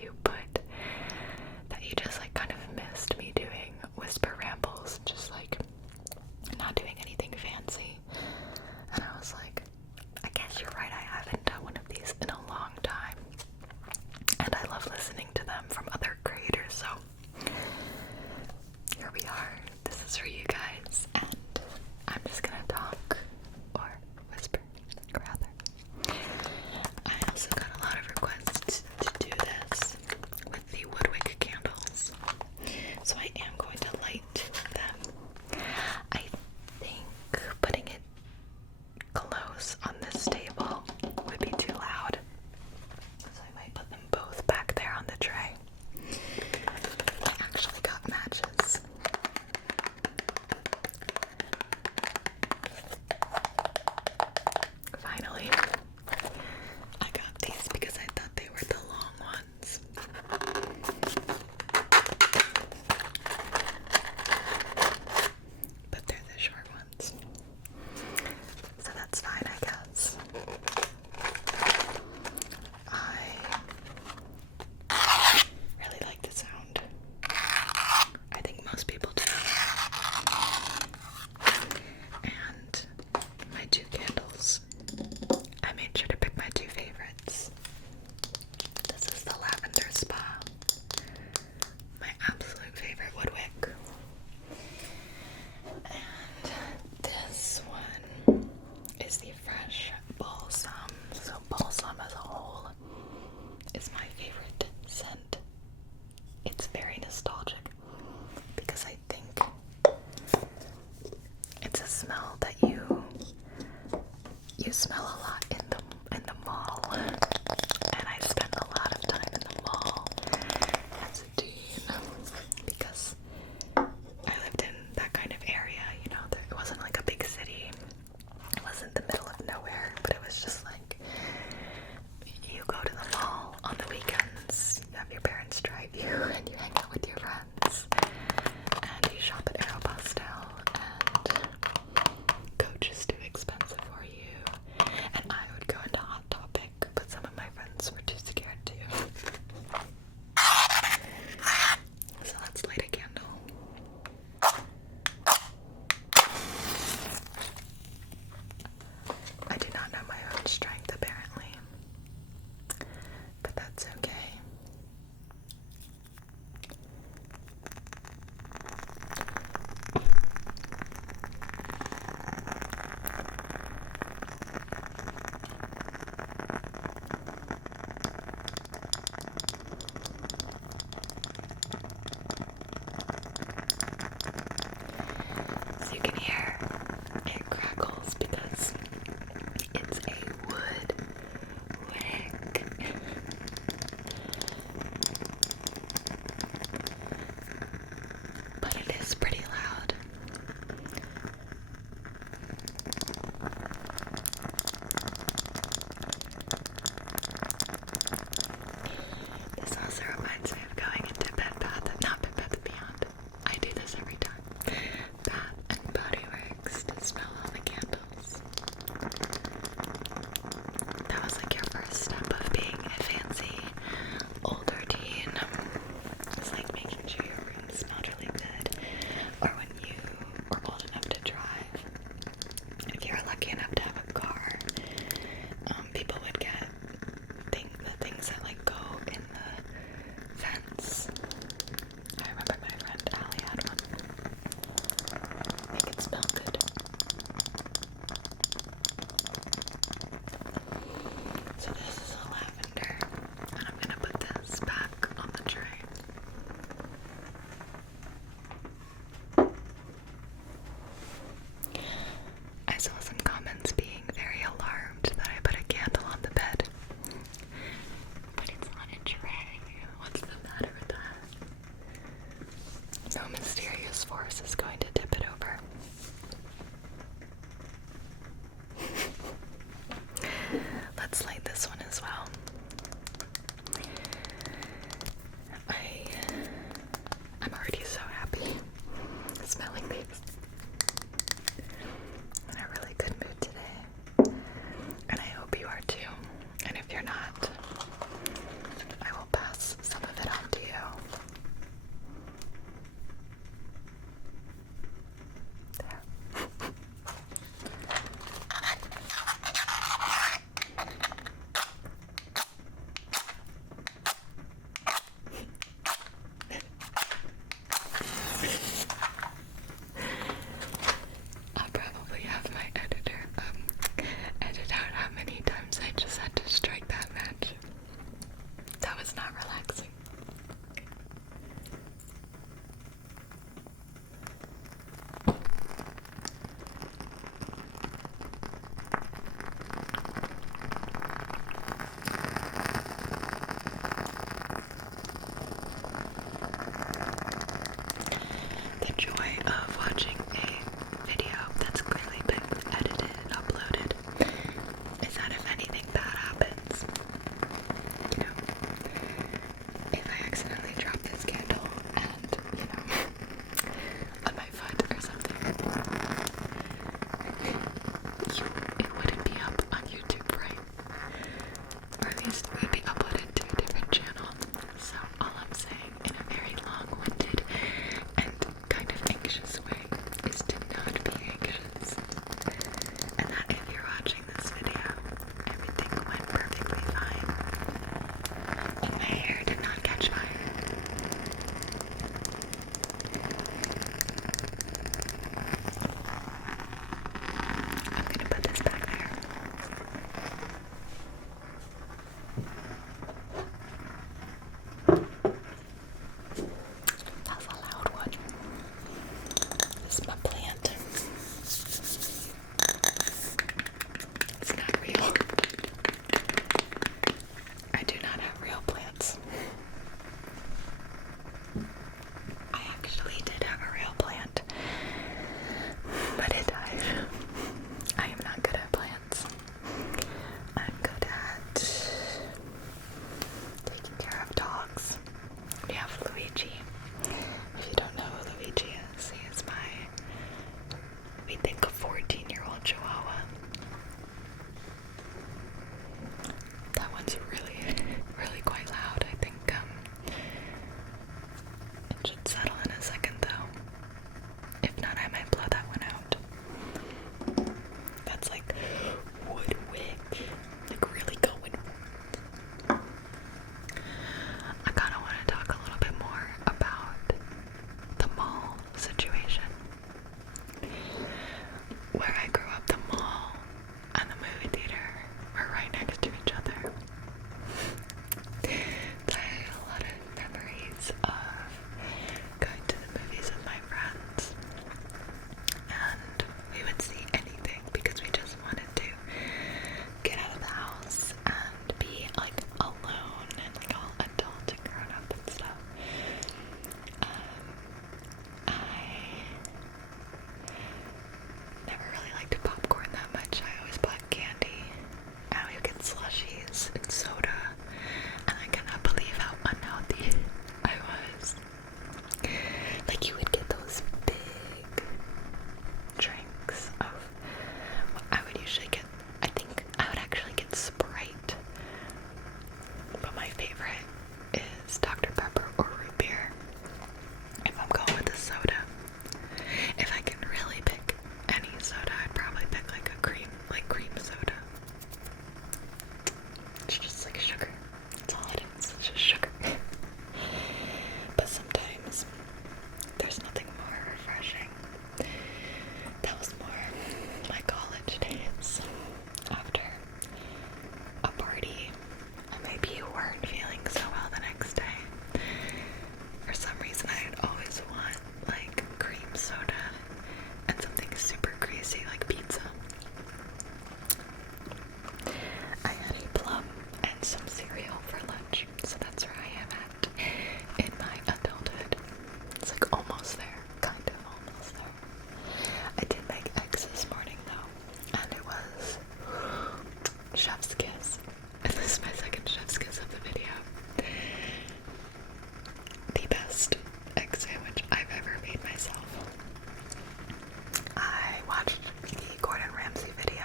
you put that you just like kind of missed me doing whisper rambles, just like not doing anything fancy. And I was like, I guess you're right, I haven't done one of these in a long time. And I love listening to them from other creators, so here we are. This is for you guys, and I'm just gonna talk, or whisper, rather. I also got a lot of requests to do this, My hair did not catch fire. I'm gonna put this back there. That's a loud one. This is my plant. It's not real. I do not have real plants. I actually did have a real plant, but it died. I am not good at plants. I'm good at taking care of dogs. We have Luigi. If you don't know who Luigi is, he is we think a 14-year-old Chihuahua. That one's really, really quite loud. I think it should settle in a second though. If not, I might blow that one out. That's like Woodwick. Like really going. I kind of want to talk a little bit more about the mall situation. Where I grew up, the mall and the movie theater were right next to each other. So I had a lot of memories of going to the movies with my friends, and we would see anything because we just wanted to get out of the house and be like alone and like all adult and grown up and stuff. I never really liked popcorn that much. I always bought candy, and we would get slushies and soda, and I cannot believe how unhealthy I was. Like, you would get those big drinks of, I would usually get, I think I would actually get Sprite, but my favorite is Dr. Pepper or root beer if I'm going with a soda. If I can really pick any soda, I'd probably pick like a cream soda. It's just like sugar. That's all it is. It's just sugar. But sometimes there's nothing more refreshing. That was more my college days. After a party, and maybe you weren't feeling so well the next day. For some reason, I'd always want like cream soda and something super greasy like pizza. I had a plum and some cereal for lunch, so that's where I am at in my adulthood. It's like almost there, kind of almost there. I did make eggs this morning though, and it was chef's kiss. And this is my second chef's kiss of the video. The best egg sandwich I've ever made myself. I watched the Gordon Ramsay video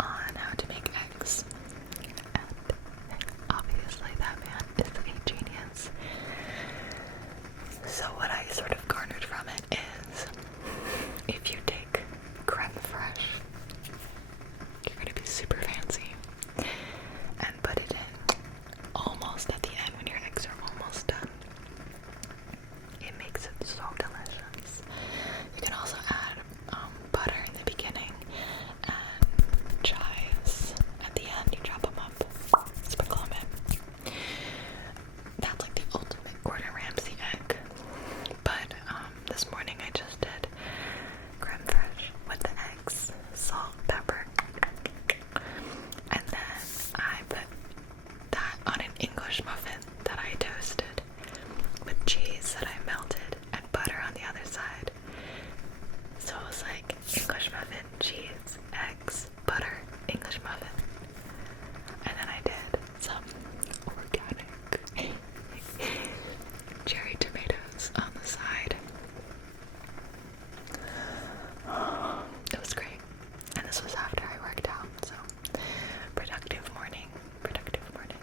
on how to make eggs, and obviously that man is a genius. So what I sort of garnered from it is, if you take creme fraiche, you're gonna be super fancy, and put it in almost at the end when your eggs are almost done. It makes it so delicious. You can also add butter in the beginning and chives at the end. You chop them up, sprinkle them in. That's like the ultimate Gordon Ramsay egg. But this morning I just did creme fraiche with the eggs, salt, pepper, and then I put that on an English muffin that I toasted with cheese that I melted and butter on the other side. So it was like English muffin, cheese, eggs, butter, English muffin. And then I did some organic cherry tomatoes on the side. It was great. And this was after I worked out, so productive morning, productive morning.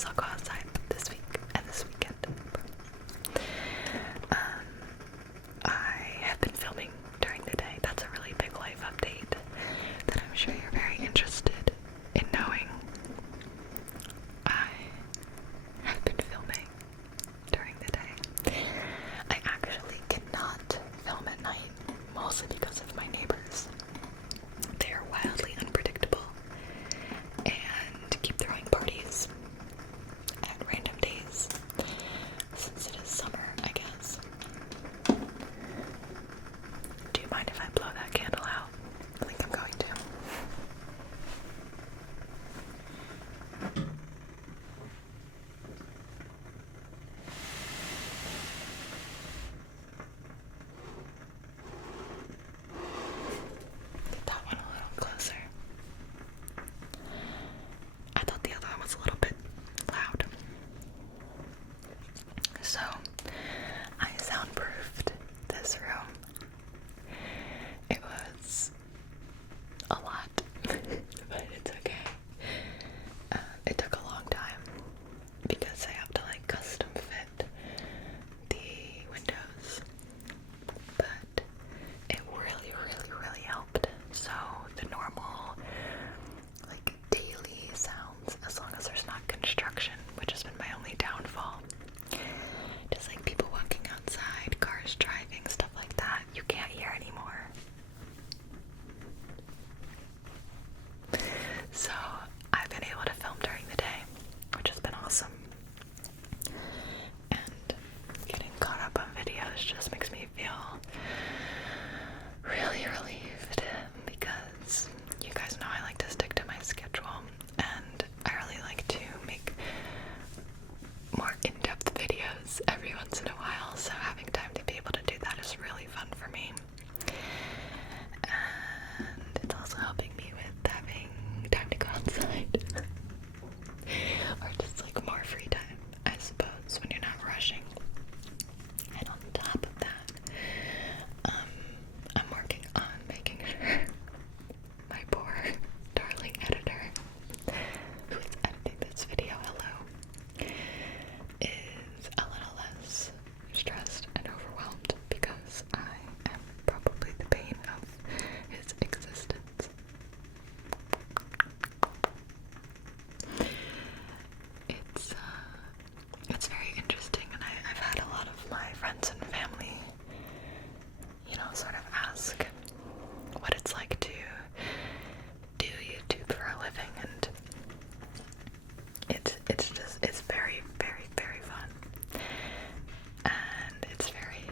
promise I'll go outside this week and this weekend. I have been filming during the day. That's a really big life update that I'm sure you're very interested in knowing. I have been filming during the day. I actually cannot film at night, mostly because of my neighbors. They are wildly unpredictable and keep throwing parties at random days, since it is summer, I guess. Do you mind if I blow that candle out? I think I'm going to. Get that one a little closer. I thought the other one was a little bit loud. So, I soundproofed this room. It was a lot, but it's okay. It took a long time because I have to like custom fit the windows, but it really helped. So the normal like daily sounds, as long as there's not construction, which has been my only downfall, just like people walking outside, cars driving, stuff like that, you can't hear anymore. So I've been able to film during the day, which has been awesome. And getting caught up on videos just makes me feel really relieved, because you guys know I like to stick to my schedule, and I really like to make more in-depth videos every once in a while, so having time to be able to do that is really fun for me. And it's also helping me with having time to go outside. Or just like more free time, I suppose, when you're not rushing. And on top of that, I'm working on making sure my poor darling editor, who is editing this video, is a little less stressed and overwhelmed, because I am probably the bane of his existence. It's very interesting, and I've had a lot of my friends and family, sort of ask what it's like to do YouTube for a living, and it's very fun, and it's very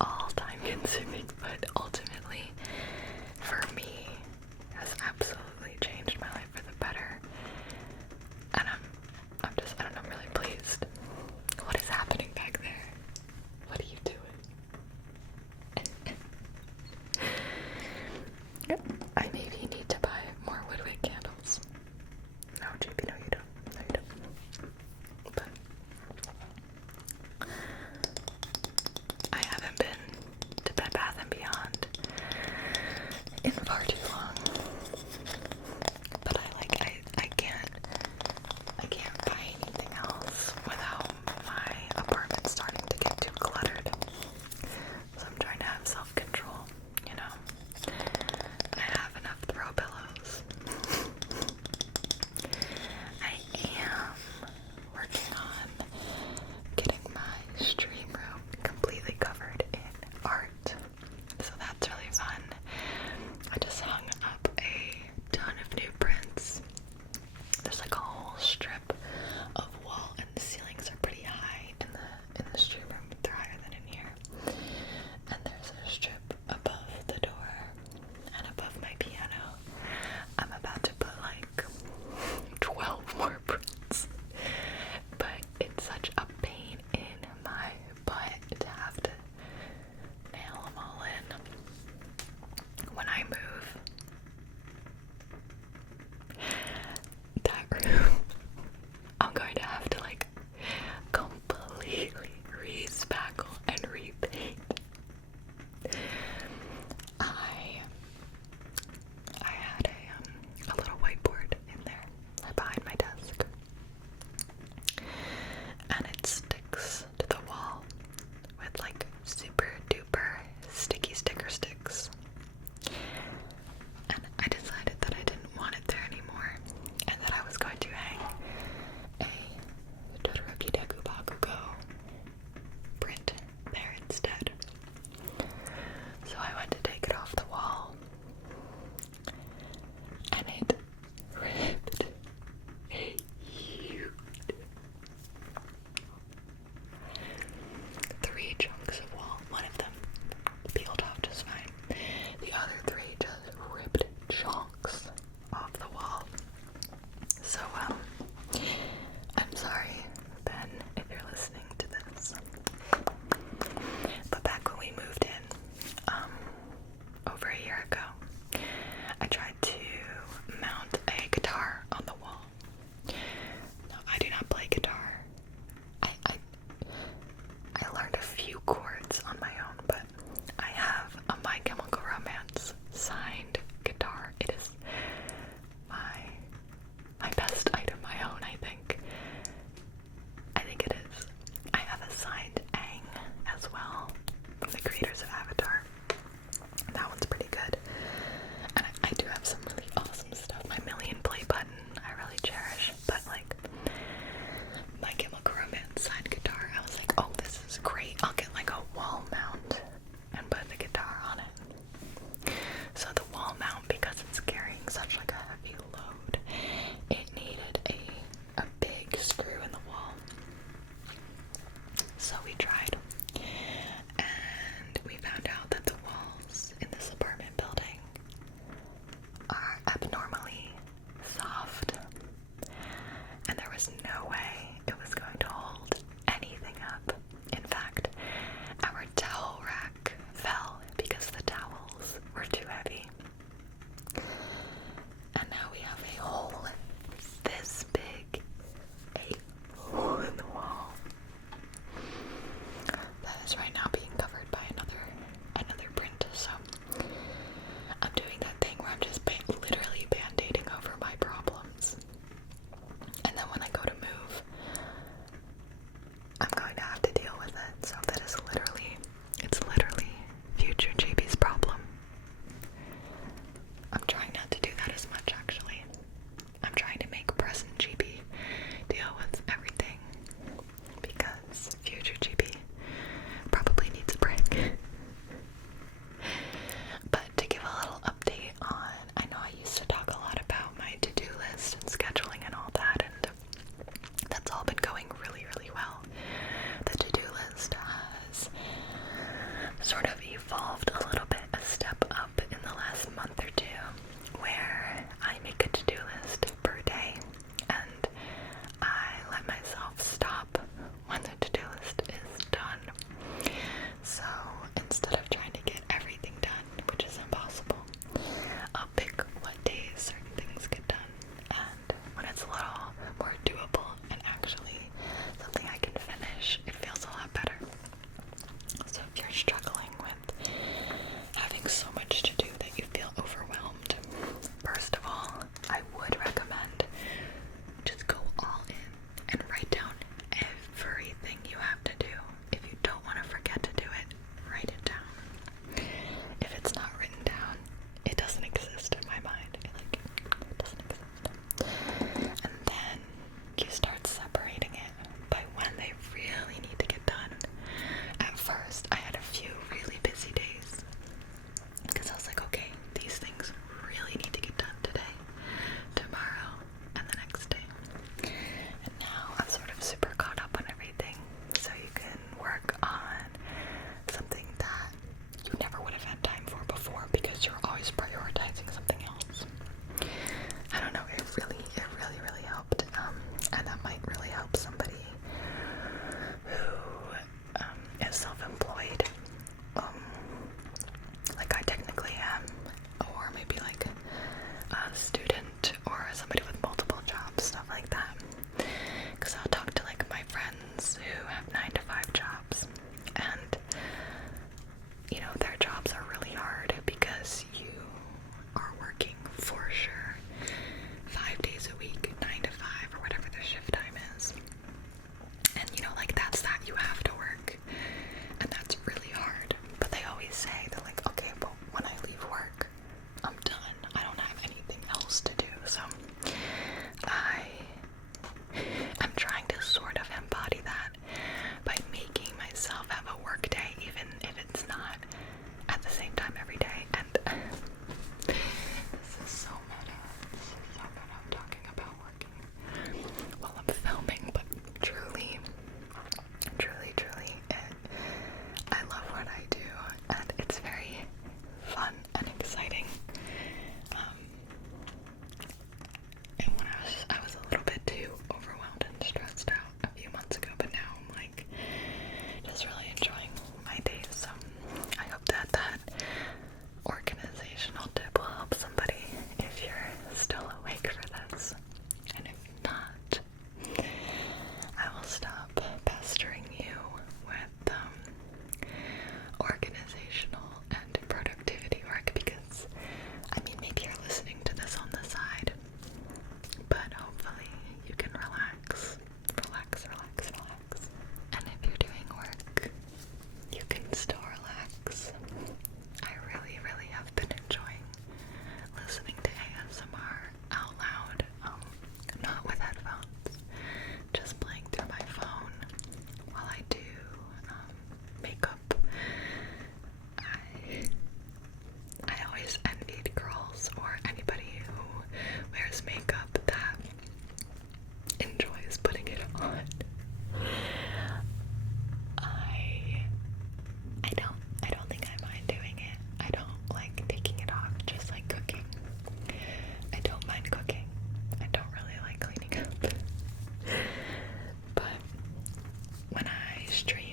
all-time consuming, but ultimately, for me, has absolutely changed my life for the better, and I'm really pleased. What is happening back there? What are you doing? I maybe need to buy more woodwick candles. No, Gibi, no you don't. No you don't. no way it was going to hold anything up. In fact, our towel rack fell because the towels were too heavy. And now we have a hole this big, a hole in the wall that is right now being covered by another print. So I'm doing that thing where I'm just literally band-aiding over my problems, and then when I go to move, when I stream